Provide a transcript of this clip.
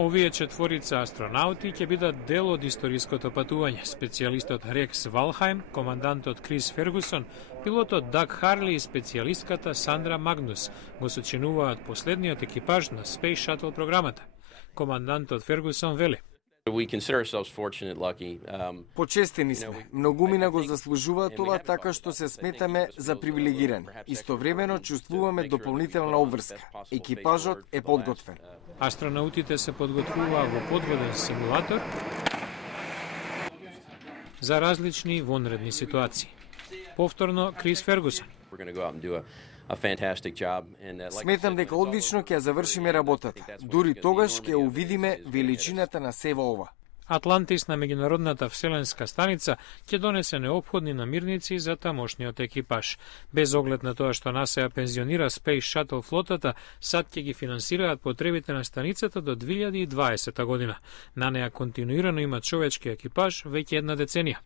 Овие четворица астронаути ќе бидат дел од историското патување. Специјалистот Рекс Валхајм, командантот Крис Фергусон, пилотот Даг Харли и специјалистката Сандра Магнус го сочинуваат последниот екипаж на Space Shuttle програмата. Командантот Фергусон вели: Почестени сме. Многумина го заслужуваат това, така што се сметаме за привилегирани. Истовремено чувствуваме дополнителна обврска. Екипажот е подготвен. Астронаутите се подготвуваа во подводен симулатор за различни вонредни ситуации. Повторно Крис Фергусон: Сметам дека одлично ќе завршиме работата. Дури тогаш ќе увидиме величината на сева ова. Атлантис на меѓународната вселенска станица ќе донесе неопходни намирници за тамошниот екипаж. Без оглед на тоа што НАСА ја пензионира Space Shuttle флотата, САД ќе ги финансираат потребите на станицата до 2020 година. На неа континуирано има човечки екипаж веќе една деценија.